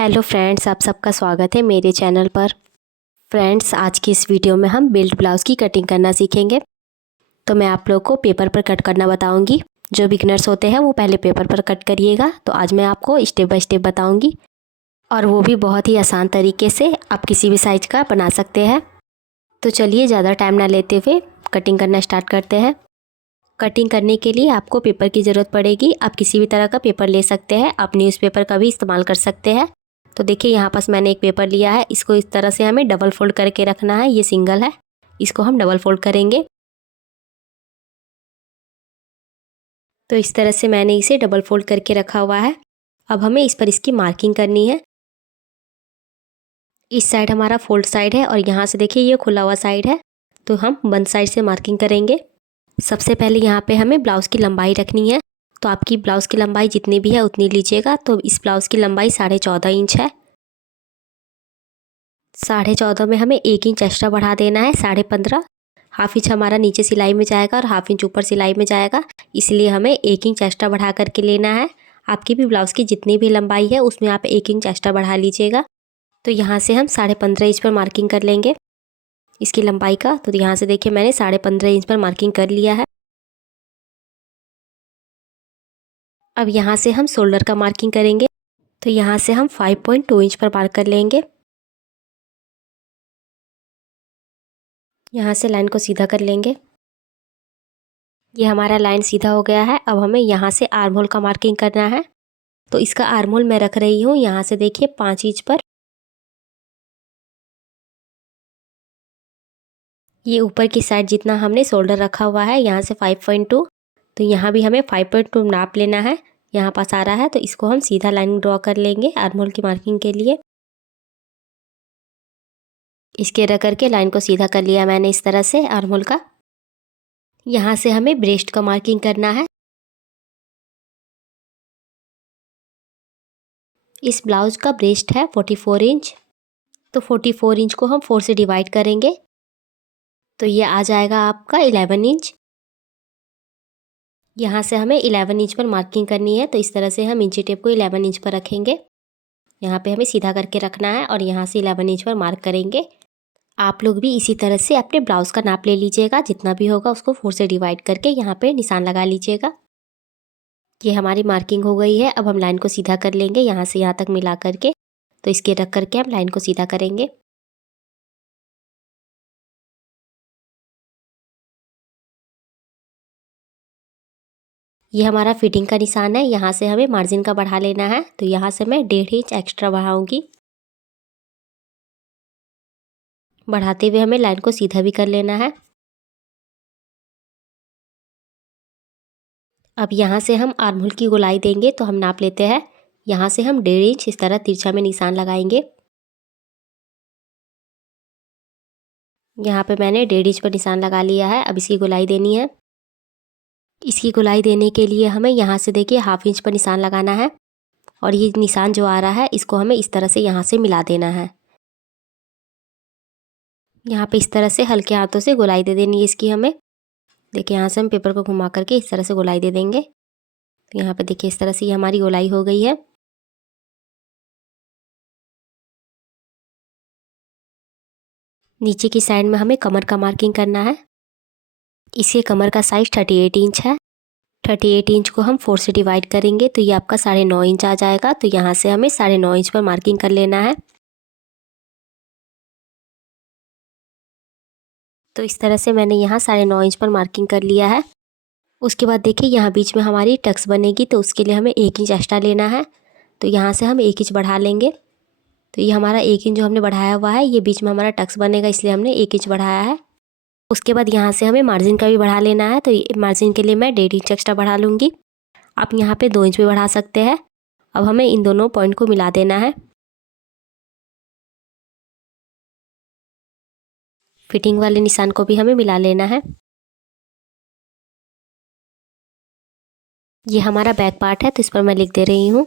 Hello friends, आप सबका स्वागत है मेरे चैनल पर। फ्रेंड्स, आज की इस वीडियो में हम बेल्ट ब्लाउज़ की कटिंग करना सीखेंगे। तो मैं आप लोग को पेपर पर कट करना बताऊंगी। जो बिगनर्स होते हैं वो पहले पेपर पर कट करिएगा। तो आज मैं आपको स्टेप बाय स्टेप बताऊंगी, और वो भी बहुत ही आसान तरीके से। आप किसी भी साइज का बना सकते हैं। तो चलिए ज़्यादा टाइम ना लेते हुए कटिंग करना स्टार्ट करते हैं। कटिंग करने के लिए आपको पेपर की ज़रूरत पड़ेगी। आप किसी भी तरह का पेपर ले सकते हैं, आप न्यूज़पेपर का भी इस्तेमाल कर सकते हैं। तो देखिए, यहाँ पास मैंने एक पेपर लिया है। इसको इस तरह से हमें डबल फोल्ड करके रखना है। ये सिंगल है, इसको हम डबल फोल्ड करेंगे। तो इस तरह से मैंने इसे डबल फोल्ड करके रखा हुआ है। अब हमें इस पर इसकी मार्किंग करनी है। इस साइड हमारा फोल्ड साइड है और यहाँ से देखिए ये खुला हुआ साइड है। तो हम बंद साइड से मार्किंग करेंगे। सबसे पहले यहाँ पे हमें ब्लाउज़ की लंबाई रखनी है। तो आपकी ब्लाउज़ की लंबाई जितनी भी है उतनी लीजिएगा। तो इस ब्लाउज़ की लंबाई 14.5 इंच है। 14.5 में हमें 1 इंच एक्स्ट्रा बढ़ा देना है। 15.5 हाफ इंच हमारा नीचे सिलाई में जाएगा और हाफ इंच ऊपर सिलाई में जाएगा, इसलिए हमें 1 इंच एक्स्ट्रा बढ़ा करके लेना है। आपकी भी ब्लाउज़ की जितनी भी लंबाई है उसमें आप 1 इंच एक्स्ट्रा बढ़ा लीजिएगा। तो यहाँ से हम 15.5 इंच पर मार्किंग कर लेंगे इसकी लंबाई का। तो यहाँ से देखिए मैंने 15.5 इंच पर मार्किंग कर लिया है। अब यहाँ से हम शोल्डर का मार्किंग करेंगे। तो यहाँ से हम 5.2 इंच पर मार्क कर लेंगे। यहाँ से लाइन को सीधा कर लेंगे। ये हमारा लाइन सीधा हो गया है। अब हमें यहाँ से आर्म होल का मार्किंग करना है। तो इसका आर्म होल मैं रख रही हूँ यहाँ से देखिए 5 इंच पर। ये ऊपर की साइड जितना हमने शोल्डर रखा हुआ है यहाँ से 5.2, तो यहाँ भी हमें 5.2 नाप लेना है। यहाँ पास आ रहा है तो इसको हम सीधा लाइन ड्रॉ कर लेंगे आर्म होल की मार्किंग के लिए। इसके रख करके लाइन को सीधा कर लिया मैंने इस तरह से आर्म होल का। यहाँ से हमें ब्रेस्ट का मार्किंग करना है। इस ब्लाउज का ब्रेस्ट है 44 इंच। तो 44 इंच को हम 4 से डिवाइड करेंगे, तो ये आ जाएगा आपका 11 इंच। यहाँ से हमें 11 इंच पर मार्किंग करनी है। तो इस तरह से हम इंची टेप को 11 इंच पर रखेंगे। यहाँ पे हमें सीधा करके रखना है और यहाँ से 11 इंच पर मार्क करेंगे। आप लोग भी इसी तरह से अपने ब्लाउज़ का नाप ले लीजिएगा। जितना भी होगा उसको 4 से डिवाइड करके यहाँ पे निशान लगा लीजिएगा। ये हमारी मार्किंग हो गई है। अब हम लाइन को सीधा कर लेंगे यहाँ से यहाँ तक मिला करके। तो इसके रख करके हम लाइन को सीधा करेंगे। ये हमारा फिटिंग का निशान है। यहाँ से हमें मार्जिन का बढ़ा लेना है। तो यहाँ से मैं 1.5 इंच एक्स्ट्रा बढ़ाऊँगी। बढ़ाते हुए हमें लाइन को सीधा भी कर लेना है। अब यहाँ से हम आर्म होल की गोलाई देंगे। तो हम नाप लेते हैं। यहाँ से हम 1.5 इंच इस तरह तिरछा में निशान लगाएंगे। यहाँ पे मैंने 1.5 इंच पर निशान लगा लिया है। अब इसकी गोलाई देनी है। इसकी गोलाई देने के लिए हमें यहाँ से देखिए हाफ इंच पर निशान लगाना है, और ये निशान जो आ रहा है इसको हमें इस तरह से यहाँ से मिला देना है। यहाँ पे इस तरह से हल्के हाथों से गोलाई दे देनी है इसकी हमें। देखिए यहाँ से हम पेपर को घुमा करके इस तरह से गोलाई दे देंगे। तो यहाँ पे देखिए इस तरह से ये हमारी गोलाई हो गई है। नीचे की साइड में हमें कमर का मार्किंग करना है। इसके कमर का साइज 38 इंच है। 38 इंच को हम 4 से डिवाइड करेंगे तो ये आपका 9.5 इंच आ जाएगा। तो यहाँ से हमें 9.5 इंच पर मार्किंग कर लेना है। तो इस तरह से मैंने यहाँ 9.5 इंच पर मार्किंग कर लिया है। उसके बाद देखिए यहाँ बीच में हमारी टक्स बनेगी, तो उसके लिए हमें 1 इंच एक्स्ट्रा लेना है। तो यहाँ से हम 1 इंच बढ़ा लेंगे। तो ये हमारा 1 इंच जो हमने बढ़ाया हुआ है, ये बीच में हमारा टक्स बनेगा, इसलिए हमने 1 इंच बढ़ाया है। उसके बाद यहाँ से हमें मार्जिन का भी बढ़ा लेना है। तो मार्जिन के लिए मैं 1.5 इंच एक्स्ट्रा बढ़ा लूँगी। आप यहाँ पे 2 इंच भी बढ़ा सकते हैं। अब हमें इन दोनों पॉइंट को मिला देना है। फिटिंग वाले निशान को भी हमें मिला लेना है। ये हमारा बैक पार्ट है, तो इस पर मैं लिख दे रही हूँ।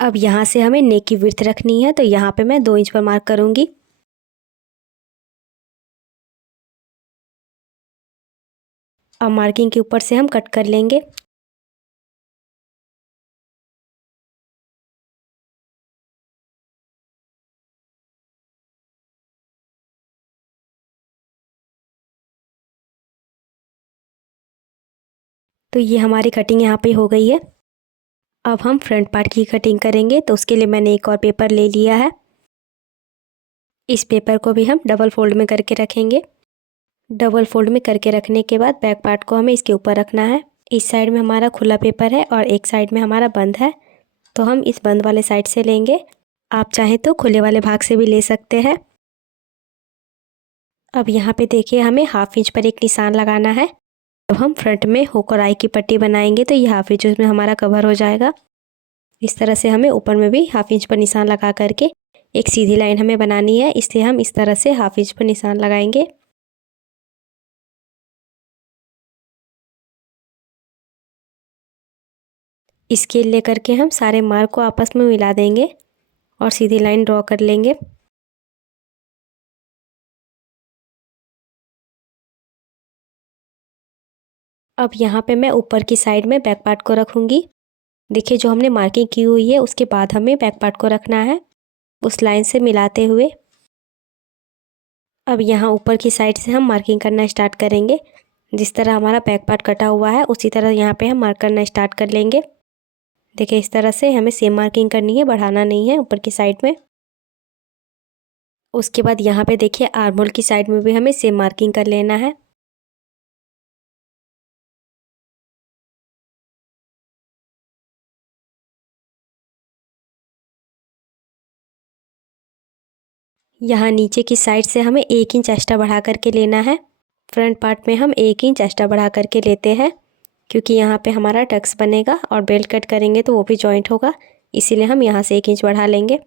अब यहाँ से हमें नेक की विड्थ रखनी है। तो यहाँ पे मैं 2 इंच पर मार्क करूँगी। अब मार्किंग के ऊपर से हम कट कर लेंगे। तो ये हमारी कटिंग यहाँ पे हो गई है। अब हम फ्रंट पार्ट की कटिंग करेंगे, तो उसके लिए मैंने एक और पेपर ले लिया है। इस पेपर को भी हम डबल फोल्ड में करके रखेंगे। डबल फोल्ड में करके रखने के बाद बैक पार्ट को हमें इसके ऊपर रखना है। इस साइड में हमारा खुला पेपर है और एक साइड में हमारा बंद है, तो हम इस बंद वाले साइड से लेंगे। आप चाहें तो खुले वाले भाग से भी ले सकते हैं। अब यहाँ पे देखिए हमें हाफ इंच पर एक निशान लगाना है। अब हम फ्रंट में हुक और आई की पट्टी बनाएंगे, तो ये हाफ इंच उसमें हमारा कवर हो जाएगा। इस तरह से हमें ऊपर में भी हाफ इंच पर निशान लगा करके एक सीधी लाइन हमें बनानी है, इसलिए हम इस तरह से हाफ इंच पर निशान लगाएंगे। स्केल लेकर के हम सारे मार्क को आपस में मिला देंगे और सीधी लाइन ड्रॉ कर लेंगे। अब यहाँ पे मैं ऊपर की साइड में बैक पार्ट को रखूँगी। देखिए जो हमने मार्किंग की हुई है उसके बाद हमें बैक पार्ट को रखना है, उस लाइन से मिलाते हुए। अब यहाँ ऊपर की साइड से हम मार्किंग करना स्टार्ट करेंगे। जिस तरह हमारा बैक पार्ट कटा हुआ है उसी तरह यहाँ पे हम मार्क करना स्टार्ट कर लेंगे। देखिए इस तरह से हमें सेम मार्किंग करनी है, बढ़ाना नहीं है ऊपर की साइड में। उसके बाद यहाँ पे देखिए आर्म होल की साइड में भी हमें सेम मार्किंग कर लेना है। यहाँ नीचे की साइड से हमें 1 इंच एक्स्ट्रा बढ़ा करके लेना है। फ्रंट पार्ट में हम 1 इंच एक्स्ट्रा बढ़ा करके लेते हैं, क्योंकि यहाँ पे हमारा टक्स बनेगा और बेल्ट कट करेंगे तो वो भी जॉइंट होगा, इसीलिए हम यहाँ से 1 इंच बढ़ा लेंगे।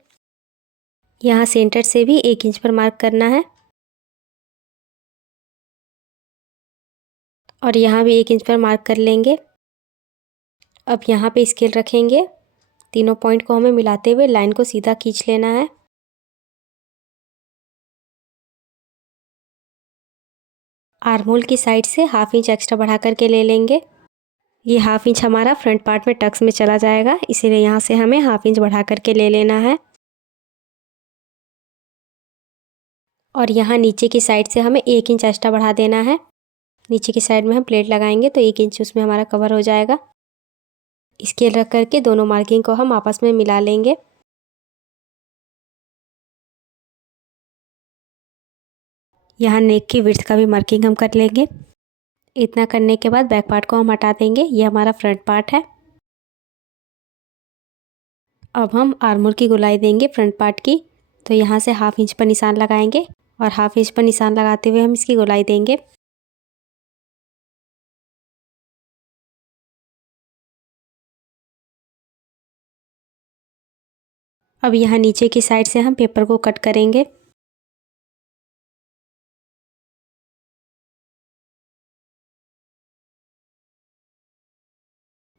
यहाँ सेंटर से भी 1 इंच पर मार्क करना है और यहाँ भी 1 इंच पर मार्क कर लेंगे। अब यहाँ पे स्केल रखेंगे, तीनों पॉइंट को हमें मिलाते हुए लाइन को सीधा खींच लेना है। आर्म होल की साइड से हाफ इंच एक्स्ट्रा बढ़ा करके ले लेंगे। ये हाफ इंच हमारा फ्रंट पार्ट में टक्स में चला जाएगा, इसीलिए यहाँ से हमें हाफ इंच बढ़ा करके ले लेना है। और यहाँ नीचे की साइड से हमें 1 इंच एक्स्ट्रा बढ़ा देना है। नीचे की साइड में हम प्लेट लगाएंगे तो 1 इंच उसमें हमारा कवर हो जाएगा। स्केल रख करके दोनों मार्किंग को हम आपस में मिला लेंगे। यहाँ नेक की विड्थ का भी मार्किंग हम कर लेंगे। इतना करने के बाद बैक पार्ट को हम हटा देंगे, ये हमारा फ्रंट पार्ट है। अब हम आर्म होल की गोलाई देंगे फ्रंट पार्ट की, तो यहाँ से हाफ इंच पर निशान लगाएंगे और हाफ इंच पर निशान लगाते हुए हम इसकी गोलाई देंगे। अब यहाँ नीचे की साइड से हम पेपर को कट करेंगे।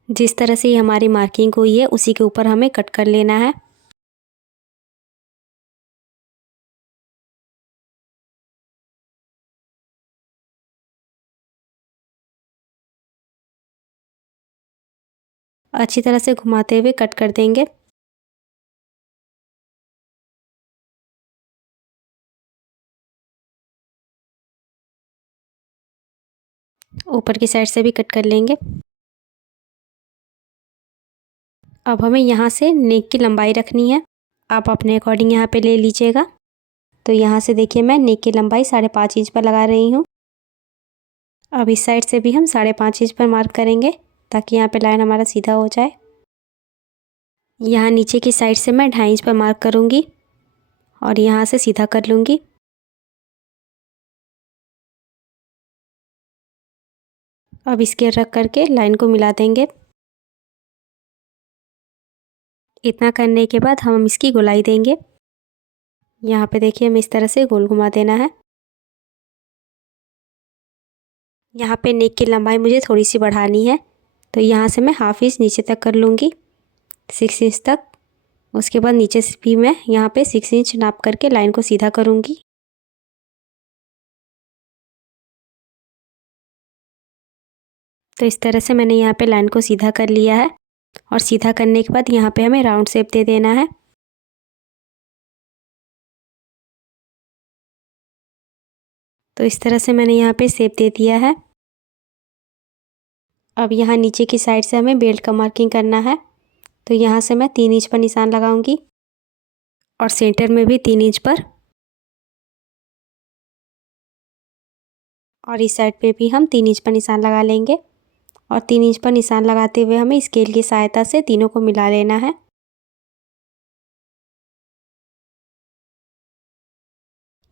जिस तरह से हमारी मार्किंग हुई है उसी के ऊपर हमें कट कर लेना है। अच्छी तरह से घुमाते हुए कट कर देंगे। ऊपर की साइड से भी कट कर लेंगे। अब हमें यहाँ से नेक की लंबाई रखनी है, आप अपने अकॉर्डिंग यहाँ पे ले लीजिएगा। तो यहाँ से देखिए मैं नेक की लंबाई 5.5 इंच पर लगा रही हूँ। अब इस साइड से भी हम 5.5 इंच पर मार्क करेंगे, ताकि यहाँ पे लाइन हमारा सीधा हो जाए। यहाँ नीचे की साइड से मैं 2.5 इंच पर मार्क करूँगी और यहाँ से सीधा कर लूँगी। अब स्केल रख करके लाइन को मिला देंगे। इतना करने के बाद हम इसकी गोलाई देंगे। यहाँ पे देखिए हमें इस तरह से गोल घुमा देना है। यहाँ पे नेक की लंबाई मुझे थोड़ी सी बढ़ानी है, तो यहाँ से मैं हाफ इंच नीचे तक कर लूँगी, 6 इंच तक। उसके बाद नीचे से भी मैं यहाँ पे 6 इंच नाप करके लाइन को सीधा करूँगी। तो इस तरह से मैंने यहाँ पे लाइन को सीधा कर लिया है और सीधा करने के बाद यहाँ पे हमें राउंड शेप दे देना है। तो इस तरह से मैंने यहाँ पे शेप दे दिया है। अब यहाँ नीचे की साइड से हमें बेल्ट का मार्किंग करना है। तो यहाँ से मैं 3 इंच पर निशान लगाऊंगी और सेंटर में भी 3 इंच पर, और इस साइड पे भी हम 3 इंच पर निशान लगा लेंगे। और 3 इंच पर निशान लगाते हुए हमें स्केल की सहायता से तीनों को मिला लेना है।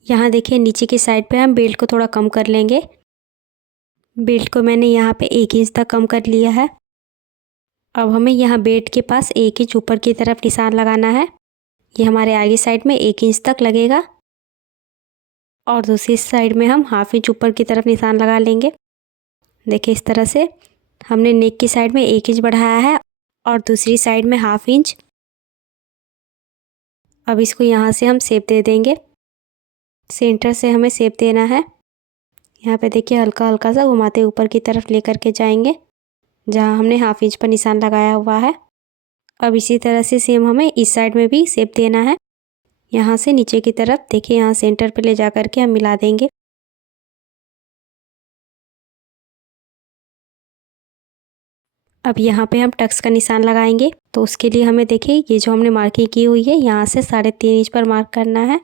यहाँ देखिए नीचे की साइड पे हम बेल्ट को थोड़ा कम कर लेंगे। बेल्ट को मैंने यहाँ पे 1 इंच तक कम कर लिया है। अब हमें यहाँ बेल्ट के पास 1 इंच ऊपर की तरफ निशान लगाना है। ये हमारे आगे साइड में 1 इंच तक लगेगा और दूसरी साइड में हम ½ इंच ऊपर की तरफ निशान लगा लेंगे। देखिए इस तरह से हमने नेक की साइड में 1 इंच बढ़ाया है और दूसरी साइड में ½ इंच। अब इसको यहाँ से हम शेप दे देंगे। सेंटर से हमें शेप देना है। यहाँ पे देखिए हल्का हल्का सा घुमाते ऊपर की तरफ लेकर के जाएंगे जहाँ हमने ½ इंच पर निशान लगाया हुआ है। अब इसी तरह से सेम हमें इस साइड में भी शेप देना है। यहाँ से नीचे की तरफ देखिए यहाँ सेंटर पे ले जा कर के हम मिला देंगे। अब यहाँ पे हम टक्स का निशान लगाएंगे। तो उसके लिए हमें देखिए ये जो हमने मार्किंग की हुई है यहाँ से 3.5 इंच पर मार्क करना है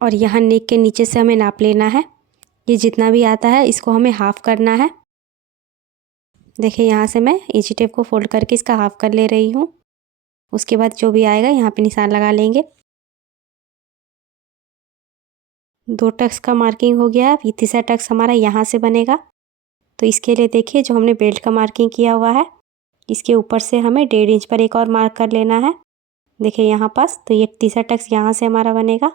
और यहाँ नेक के नीचे से हमें नाप लेना है। ये जितना भी आता है इसको हमें हाफ करना है। देखिए यहाँ से मैं इंची टेप को फोल्ड करके इसका हाफ कर ले रही हूँ। उसके बाद जो भी आएगा यहाँ पे निशान लगा लेंगे। 2 टक्स का मार्किंग हो गया। अब तीसरा टक्स हमारा यहाँ से बनेगा। तो इसके लिए देखिए जो हमने बेल्ट का मार्किंग किया हुआ है इसके ऊपर से हमें 1.5 इंच पर एक और मार्क कर लेना है। देखिए यहाँ पास, तो ये तीसरा टक्स यहाँ से हमारा बनेगा।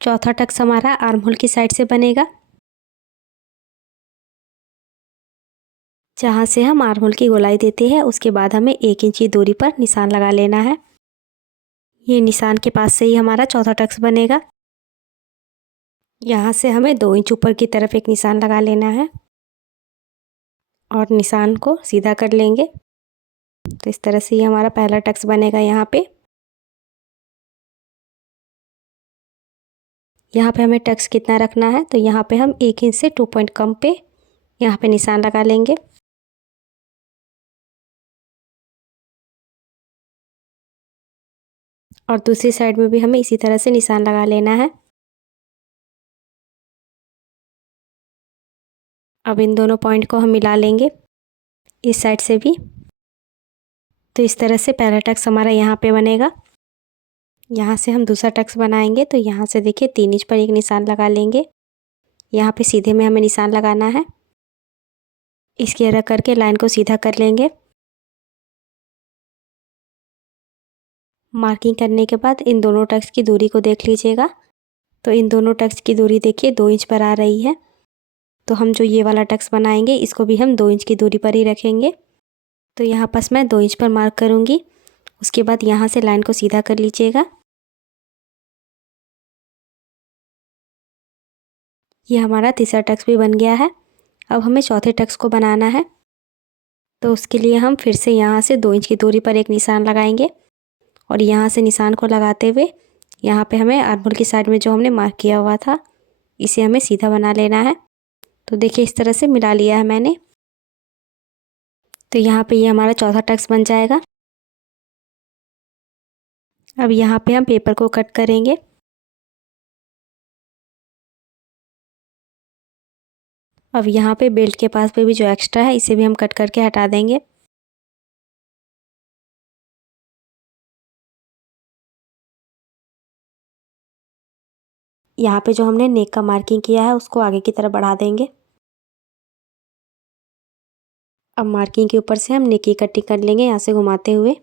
चौथा टक्स हमारा आर्म होल की साइड से बनेगा, जहाँ से हम आर्म होल की गोलाई देते हैं उसके बाद हमें 1 इंच की दूरी पर निशान लगा लेना है। ये निशान के पास से ही हमारा चौथा टक्स बनेगा। यहाँ से हमें 2 इंच ऊपर की तरफ एक निशान लगा लेना है और निशान को सीधा कर लेंगे। तो इस तरह से ही हमारा पहला टक्स बनेगा। यहाँ पे हमें टक्स कितना रखना है, तो यहाँ पे हम 1 इंच से 2 पॉइंट कम पे यहाँ पे निशान लगा लेंगे। और दूसरी साइड में भी हमें इसी तरह से निशान लगा लेना है। अब इन दोनों पॉइंट को हम मिला लेंगे इस साइड से भी। तो इस तरह से पहला टक्स हमारा यहाँ पे बनेगा। यहाँ से हम दूसरा टक्स बनाएंगे। तो यहाँ से देखिए 3 इंच पर एक निशान लगा लेंगे। यहाँ पे सीधे में हमें निशान लगाना है। इसकी तरह करके लाइन को सीधा कर लेंगे। मार्किंग करने के बाद इन दोनों टक्स की दूरी को देख लीजिएगा। तो इन दोनों टक्स की दूरी देखिए 2 इंच पर आ रही है। तो हम जो ये वाला टक्स बनाएंगे इसको भी हम 2 इंच की दूरी पर ही रखेंगे। तो यहाँ पास मैं 2 इंच पर मार्क करूँगी। उसके बाद यहाँ से लाइन को सीधा कर लीजिएगा। ये हमारा तीसरा टक्स भी बन गया है। अब हमें चौथे टक्स को बनाना है। तो उसके लिए हम फिर से यहाँ से 2 इंच की दूरी पर एक निशान लगाएंगे और यहाँ से निशान को लगाते हुए यहाँ पे हमें आर्म होल की साइड में जो हमने मार्क किया हुआ था इसे हमें सीधा बना लेना है। तो देखिए इस तरह से मिला लिया है मैंने। तो यहाँ पे ये हमारा चौथा टक्स बन जाएगा। अब यहाँ पे हम पेपर को कट करेंगे। अब यहाँ पे बेल्ट के पास पे भी जो एक्स्ट्रा है इसे भी हम कट करके हटा देंगे। यहाँ पे जो हमने नेक का मार्किंग किया है उसको आगे की तरफ बढ़ा देंगे। अब मार्किंग के ऊपर से हम नेक की कटिंग कर लेंगे यहाँ से घुमाते हुए।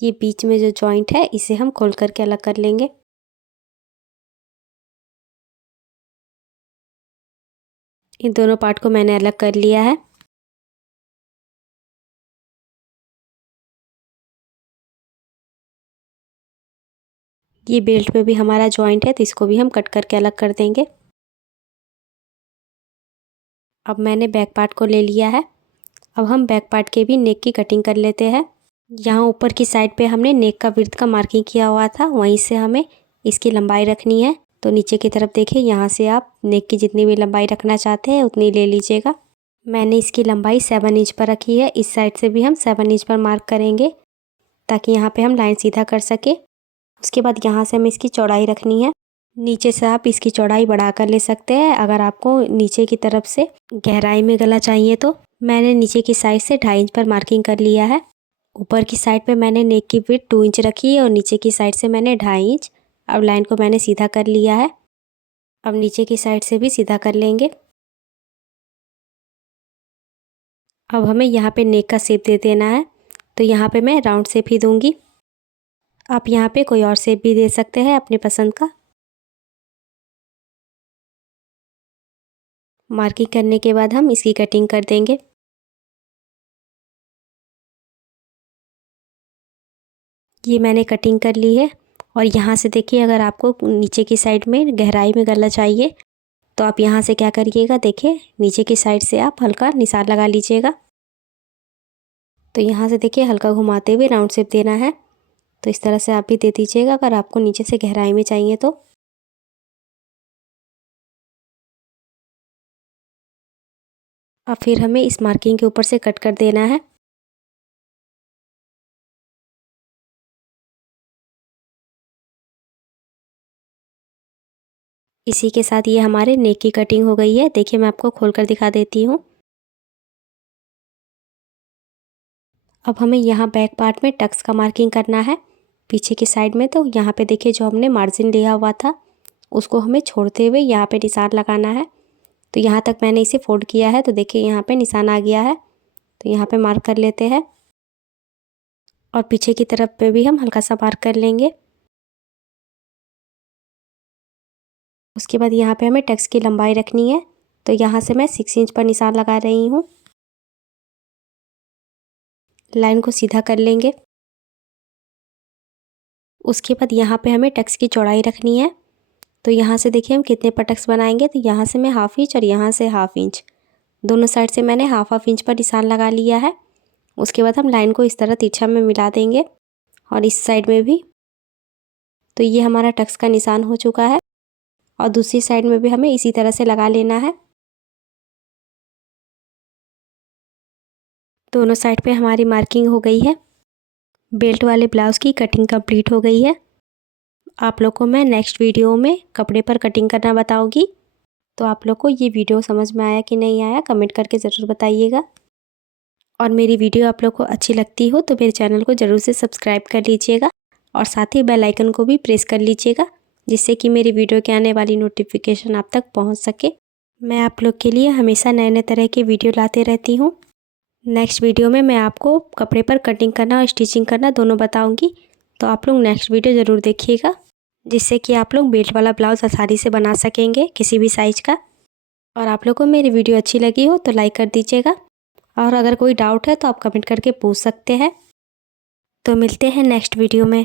ये बीच में जो जॉइंट है इसे हम खोल करके अलग कर लेंगे। इन दोनों पार्ट को मैंने अलग कर लिया है। ये बेल्ट में भी हमारा जॉइंट है तो इसको भी हम कट करके अलग कर देंगे। अब मैंने बैक पार्ट को ले लिया है। अब हम बैक पार्ट के भी नेक की कटिंग कर लेते हैं। यहाँ ऊपर की साइड पे हमने नेक का विड्थ का मार्किंग किया हुआ था, वहीं से हमें इसकी लंबाई रखनी है। तो नीचे की तरफ देखिए, यहाँ से आप नेक की जितनी भी लंबाई रखना चाहते हैं उतनी ले लीजिएगा। मैंने इसकी लंबाई 7 इंच पर रखी है। इस साइड से भी हम 7 इंच पर मार्क करेंगे ताकि यहाँ पे हम लाइन सीधा कर सके। उसके बाद यहाँ से हमें इसकी चौड़ाई रखनी है। नीचे से आप इसकी चौड़ाई बढ़ा कर ले सकते हैं अगर आपको नीचे की तरफ से गहराई में गला चाहिए तो। मैंने नीचे की साइड से 2.5 इंच पर मार्किंग कर लिया है। ऊपर की साइड पे मैंने नेक की विड्थ 2 इंच रखी है और नीचे की साइड से मैंने 2.5 इंच। अब लाइन को मैंने सीधा कर लिया है। अब नीचे की साइड से भी सीधा कर लेंगे। अब हमें यहाँ पे नेक का शेप दे देना है, तो यहाँ पे मैं राउंड शेप ही दूंगी। आप यहाँ पे कोई और शेप भी दे सकते हैं अपनी पसंद का। मार्किंग करने के बाद हम इसकी कटिंग कर देंगे। ये मैंने कटिंग कर ली है। और यहाँ से देखिए, अगर आपको नीचे की साइड में गहराई में गला चाहिए तो आप यहाँ से क्या करिएगा, देखिए नीचे की साइड से आप हल्का निशान लगा लीजिएगा। तो यहाँ से देखिए हल्का घुमाते हुए राउंड शेप देना है। तो इस तरह से आप भी दे दीजिएगा अगर आपको नीचे से गहराई में चाहिए तो। अब फिर हमें इस मार्किंग के ऊपर से कट कर देना है। इसी के साथ ये हमारे नेक की कटिंग हो गई है। देखिए मैं आपको खोलकर दिखा देती हूँ। अब हमें यहाँ बैक पार्ट में टक्स का मार्किंग करना है पीछे की साइड में। तो यहाँ पे देखिए जो हमने मार्जिन लिया हुआ था उसको हमें छोड़ते हुए यहाँ पे निशान लगाना है। तो यहाँ तक मैंने इसे फोल्ड किया है, तो देखिए यहाँ पे निशान आ गया है। तो यहाँ पे मार्क कर लेते हैं और पीछे की तरफ पे भी हम हल्का सा मार्क कर लेंगे। उसके बाद यहाँ पे हमें टक्स की लंबाई रखनी है। तो यहाँ से मैं 6 इंच पर निशान लगा रही हूँ। लाइन को सीधा कर लेंगे। उसके बाद यहाँ पे हमें टक्स की चौड़ाई रखनी है। तो यहाँ से देखिए हम कितने पर टक्स बनाएंगे। तो यहाँ से मैं 1/2 इंच और यहाँ से 1/2 इंच, दोनों साइड से मैंने 1/2 इंच पर निशान लगा लिया है। उसके बाद हम लाइन को इस तरह तिरछा में मिला देंगे और इस साइड में भी। तो ये हमारा टक्स का निशान हो चुका है और दूसरी साइड में भी हमें इसी तरह से लगा लेना है। दोनों साइड पे हमारी मार्किंग हो गई है। बेल्ट वाले ब्लाउज़ की कटिंग कंप्लीट हो गई है। आप लोग को मैं नेक्स्ट वीडियो में कपड़े पर कटिंग करना बताऊंगी। तो आप लोग को ये वीडियो समझ में आया कि नहीं आया, कमेंट करके ज़रूर बताइएगा। और मेरी वीडियो आप लोग को अच्छी लगती हो तो मेरे चैनल को ज़रूर से सब्सक्राइब कर लीजिएगा और साथ ही बेल आइकन को भी प्रेस कर लीजिएगा, जिससे कि मेरी वीडियो के आने वाली नोटिफिकेशन आप तक पहुंच सके। मैं आप लोग के लिए हमेशा नए नए तरह के वीडियो लाते रहती हूं। नेक्स्ट वीडियो में मैं आपको कपड़े पर कटिंग करना और स्टिचिंग करना दोनों बताऊंगी। तो आप लोग नेक्स्ट वीडियो ज़रूर देखिएगा, जिससे कि आप लोग बेल्ट वाला ब्लाउज़ आसानी से बना सकेंगे किसी भी साइज़ का। और आप लोग को मेरी वीडियो अच्छी लगी हो तो लाइक कर दीजिएगा और अगर कोई डाउट है तो आप कमेंट करके पूछ सकते हैं। तो मिलते हैं नेक्स्ट वीडियो में।